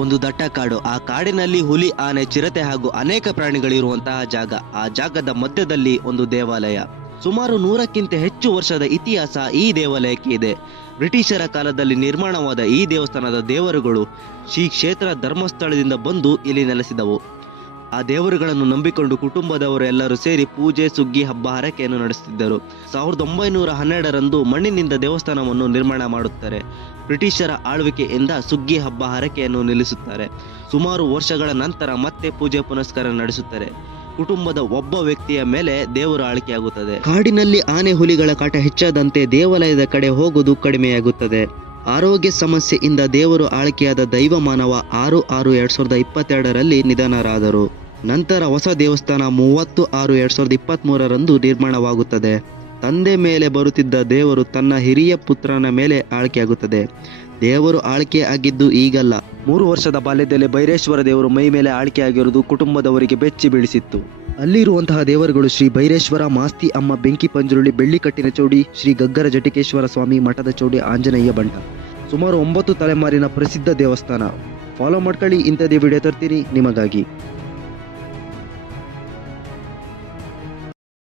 ಒಂದು ದಟ್ಟ ಕಾಡು. ಆ ಕಾಡಿನಲ್ಲಿ ಹುಲಿ, ಆನೆ, ಚಿರತೆ ಹಾಗೂ ಅನೇಕ ಪ್ರಾಣಿಗಳಿರುವಂತಹ ಜಾಗ. ಆ ಜಾಗದ ಮಧ್ಯದಲ್ಲಿ ಒಂದು ದೇವಾಲಯ. ಸುಮಾರು 100ಕ್ಕಿಂತ ಹೆಚ್ಚು ವರ್ಷದ ಇತಿಹಾಸ ಈ ದೇವಾಲಯಕ್ಕೆ ಇದೆ. ಬ್ರಿಟಿಷರ ಕಾಲದಲ್ಲಿ ನಿರ್ಮಾಣವಾದ ಈ ದೇವಸ್ಥಾನದ ದೇವರುಗಳು ಶ್ರೀ ಕ್ಷೇತ್ರ ಧರ್ಮಸ್ಥಳದಿಂದ ಬಂದು ಇಲ್ಲಿ ನೆಲೆಸಿದವು. ಆ ದೇವರುಗಳನ್ನು ನಂಬಿಕೊಂಡು ಕುಟುಂಬದವರು ಎಲ್ಲರೂ ಸೇರಿ ಪೂಜೆ, ಸುಗ್ಗಿ ಹಬ್ಬ, ಹರಕೆಯನ್ನು ನಡೆಸುತ್ತಿದ್ದರು. 1912ರಂದು ಮಣ್ಣಿನಿಂದ ದೇವಸ್ಥಾನವನ್ನು ನಿರ್ಮಾಣ ಮಾಡುತ್ತಾರೆ. ಬ್ರಿಟಿಷರ ಆಳ್ವಿಕೆಯಿಂದ ಸುಗ್ಗಿ ಹಬ್ಬ ಹರಕೆಯನ್ನು ನಿಲ್ಲಿಸುತ್ತಾರೆ. ಸುಮಾರು ವರ್ಷಗಳ ನಂತರ ಮತ್ತೆ ಪೂಜೆ ಪುನಸ್ಕಾರ ನಡೆಸುತ್ತಾರೆ. ಕುಟುಂಬದ ಒಬ್ಬ ವ್ಯಕ್ತಿಯ ಮೇಲೆ ದೇವರು ಆಳ್ಕೆಯಾಗುತ್ತದೆ. ಕಾಡಿನಲ್ಲಿ ಆನೆ, ಹುಲಿಗಳ ಕಾಟ ಹೆಚ್ಚಾದಂತೆ ದೇವಾಲಯದ ಕಡೆ ಹೋಗುವುದು ಕಡಿಮೆಯಾಗುತ್ತದೆ. ಆರೋಗ್ಯ ಸಮಸ್ಯೆಯಿಂದ ದೇವರು ಆಳ್ಕೆಯಾದ ದೈವ ಮಾನವ 6/6/2022ರಲ್ಲಿ ನಿಧನರಾದರು. ನಂತರ ಹೊಸ ದೇವಸ್ಥಾನ 30/6/2023ರಂದು ನಿರ್ಮಾಣವಾಗುತ್ತದೆ. ತಂದೆ ಮೇಲೆ ಬರುತ್ತಿದ್ದ ದೇವರು ತನ್ನ ಹಿರಿಯ ಪುತ್ರನ ಮೇಲೆ ಆಳ್ಕೆಯಾಗುತ್ತದೆ. ದೇವರು ಆಳ್ಕೆ ಆಗಿದ್ದು ಈಗಲ್ಲ. 3 ವರ್ಷದ ಬಾಲ್ಯದಲ್ಲಿ ಭೈರೇಶ್ವರ ದೇವರು ಮೈ ಮೇಲೆ ಆಳ್ಕೆಯಾಗಿರುವುದು ಕುಟುಂಬದವರಿಗೆ ಬೆಚ್ಚಿ ಬೀಳಿಸಿತ್ತು. ಅಲ್ಲಿರುವಂತಹ ದೇವರುಗಳು ಶ್ರೀ ಭೈರೇಶ್ವರ, ಮಾಸ್ತಿ ಅಮ್ಮ, ಬೆಂಕಿ ಪಂಜುರುಳಿ, ಬೆಳ್ಳಿಕಟ್ಟಿನ ಚೌಡಿ, ಶ್ರೀ ಗಗ್ಗರ ಜಟಿಕೇಶ್ವರ ಸ್ವಾಮಿ, ಮಠದ ಚೌಡಿ, ಆಂಜನೇಯ ಬಂಟ. ಸುಮಾರು 9 ತಲೆಮಾರಿನ ಪ್ರಸಿದ್ಧ ದೇವಸ್ಥಾನ. ಫಾಲೋ ಮಾಡ್ಕೊಳ್ಳಿ, ಇಂಥದ್ದೇ ವಿಡಿಯೋ ತರ್ತೀನಿ ನಿಮಗಾಗಿ.